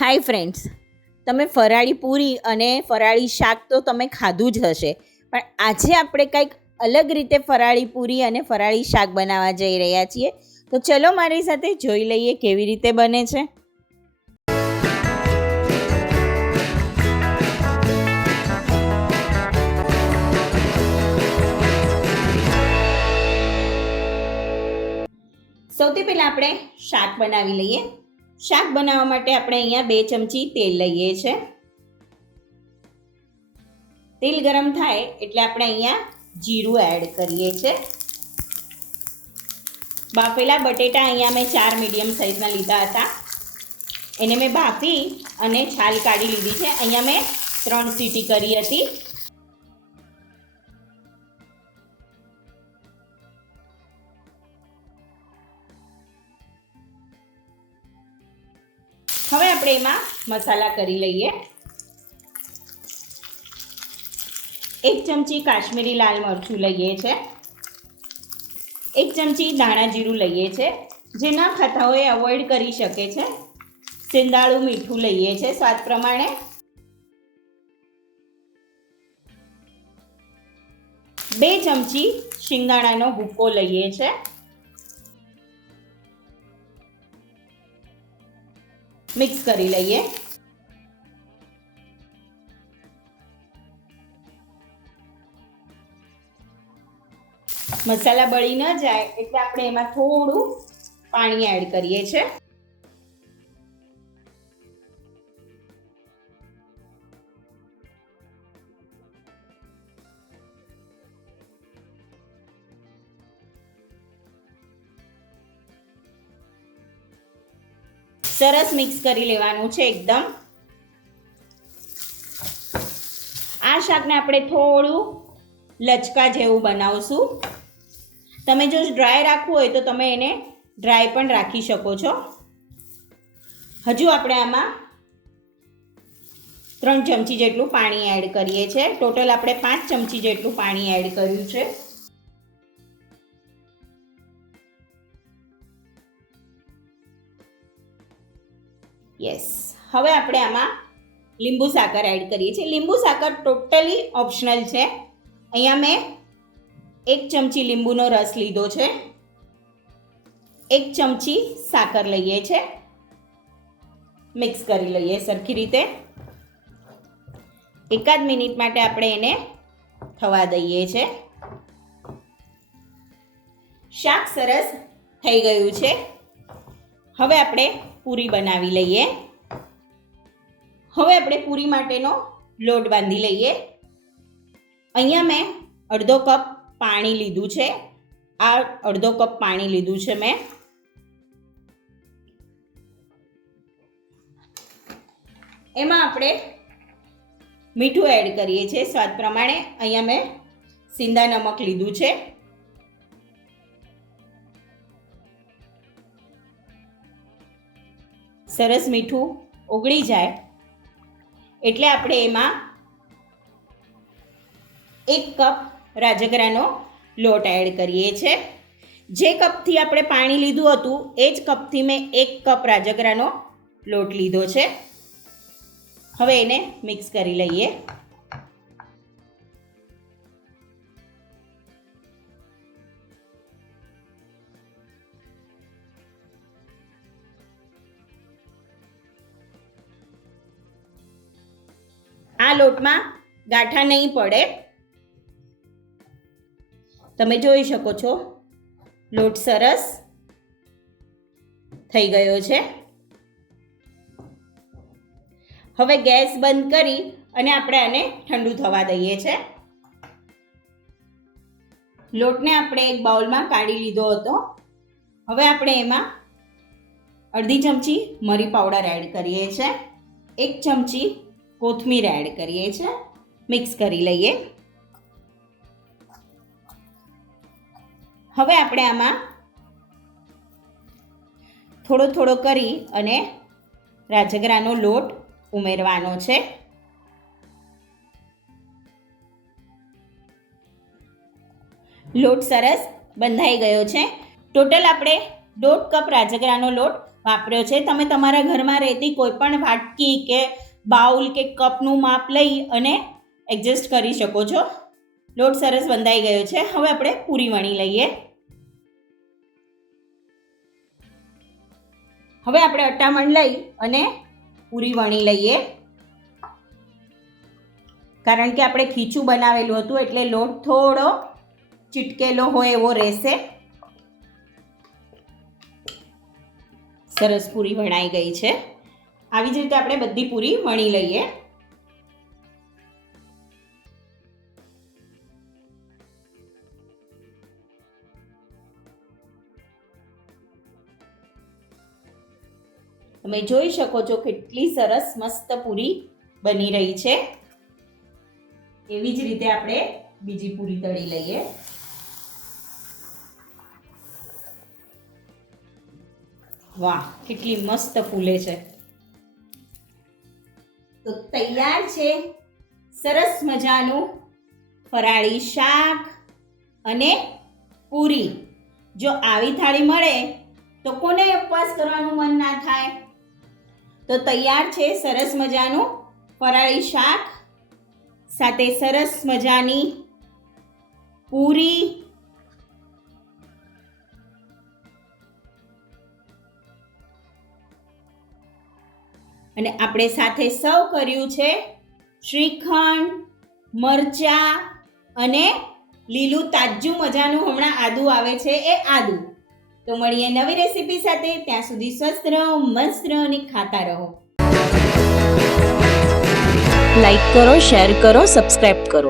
Hi friends તમે ફરાળી પૂરી અને ફરાળી શાક તો તમે ખાધું જ હશે. પણ આજે આપણે કંઈક અલગ રીતે ફરાળી પૂરી અને ફરાળી શાક બનાવવા જઈ રહ્યા છીએ. તો ચલો મારી સાથે જોઈ લઈએ કેવી રીતે બને છે. સૌથી પહેલાં આપણે શાક બનાવી લઈએ. શાક બનાવવા માટે આપણે અહીંયા બે ચમચી તેલ લઈએ છે. તેલ ગરમ થાય એટલે આપણે અહીંયા જીરું એડ કરીએ છે. બાફેલા બટેટા અહીંયા મેં ચાર મીડિયમ સાઇઝના લીધા હતા. એને મેં બાફી અને છાલ કાઢી લીધી છે. અહીંયા મેં ત્રણ સીટી કરી હતી. હવે આપણે એમાં મસાલા કરી લઈએ. એક ચમચી કાશ્મીરી લાલ મરચું લઈએ છે. એક ચમચી દાણા જીરું લઈએ છે. જે ના ખાતા હોય અવોઇડ કરી શકે છે. સિંદાળું મીઠું લઈએ છે સ્વાદ પ્રમાણે. બે ચમચી શિંગાણાનો ભૂકો લઈએ છે. મિક્સ કરી લઈએ. મસાલા બળી ન જાય એટલે આપણે એમાં થોડું પાણી એડ કરીએ છે સરસ મિક્સ કરી લેવાનું છે એકદમ. આ શાકને આપણે થોડું લચકા જેવું બનાવશું. તમે જો ડ્રાય રાખવું હોય તો તમે એને ડ્રાય પણ રાખી શકો છો. હજુ આપણે આમાં ત્રણ ચમચી જેટલું પાણી એડ કરીએ છીએ. ટોટલ આપણે પાંચ ચમચી જેટલું પાણી એડ કર્યું છે. યસ હવે આપણે આમાં લીંબુ સાકર એડ કરીએ છીએ. લીંબુ સાકર ટોટલી ઓપ્શનલ છે. અહીંયા મેં એક ચમચી લીંબુનો રસ લીધો છે. એક ચમચી સાકર લઈએ છે. મિક્સ કરી લઈએ સરખી રીતે. એકાદ મિનિટ માટે આપણે એને થવા દઈએ છે. શાક સરસ થઈ ગયું છે. હવે આપણે પૂરી બનાવી લઈએ. હવે આપણે પૂરી માટેનો લોટ બાંધી લઈએ. અહીંયા મેં અડધો કપ પાણી લીધું છે. આ અડધો કપ પાણી લીધું છે મેં. એમાં આપણે મીઠું એડ કરીએ છીએ. સ્વાદ પ્રમાણે અહીંયા મેં સિંધા નમક લીધું છે. સરસ મીઠું ઓગળી જાય. એટલે આપણે એમાં એક કપ રાજગરાનો લોટ એડ કરીએ છીએ જે કપથી આપણે પાણી લીધું હતું, એ જ કપથી મેં એક કપ રાજગરાનો લોટ લીધો છે. હવે એને મિક્સ કરી લઈએ. આ લોટમાં ગાંઠા નહીં પડે. તમે જોઈ શકો છો, લોટ સરસ થઈ ગયો છે. હવે ગેસ બંધ કરી અને આપણે આને ઠંડુ થવા દઈએ છે. લોટને આપણે એક બાઉલમાં કાઢી લીધો હતો. હવે આપણે એમાં અડધી ચમચી મરી પાવડર એડ કરીએ છીએ એક ચમચી કોથમીર એડ કરીએ છીએ. મિક્સ કરી લઈએ. હવે આપણે આમાં થોડો થોડો કરી અને રાજગરાનો લોટ ઉમેરવાનો છે. લોટ સરસ બંધાઈ ગયો છે. ટોટલ આપણે દોઢ કપ રાજગરાનો લોટ વાપર્યો છે. તમે તમારા ઘરમાં રહેતી કોઈ પણ વાટકી કે બાઉલ કે કપનું માપ લઈ અને એડજસ્ટ કરી શકો છો. લોટ સરસ બંધાઈ ગયો છે. હવે આપણે પૂરી વણી લઈએ. હવે આપણે અટામણ લઈ અને પૂરી વણી લઈએ. કારણ કે આપણે ખીચું બનાવેલું હતું એટલે લોટ થોડો ચીટકેલો હોય એવો રહેશે. સરસ પૂરી વણાઈ ગઈ છે. આવી જ રીતે આપણે બધી પૂરી વણી લઈએ. તમે જોઈ શકો છો કેટલી સરસ મસ્ત પૂરી બની રહી છે. એવી જ રીતે આપણે બીજી પૂરી તળી લઈએ. વાહ, કેટલી મસ્ત ફૂલે છે. તો તૈયાર છે સરસ મજાનું ફરાળી શાક અને પૂરી. જો આવી થાળી મળે તો કોને ઉપવાસ કરવાનું મન ના થાય? તો તૈયાર છે સરસ મજાનું ફરાળી શાક, સાથે સરસ મજાની પૂરી અને આપણે સાથે સર્વ કર્યું છે શ્રીખંડ, મરચા અને લીલું તાજું મજાનું હમણાં આદુ આવે છે એ આદુ. તો મળીએ નવી રેસીપી સાથે. ત્યાં સુધી સ્વસ્થ રહો, મસ્ત રહો અને ખાતા રહો. લાઈક કરો શેર કરો સબસ્ક્રાઇબ કરો.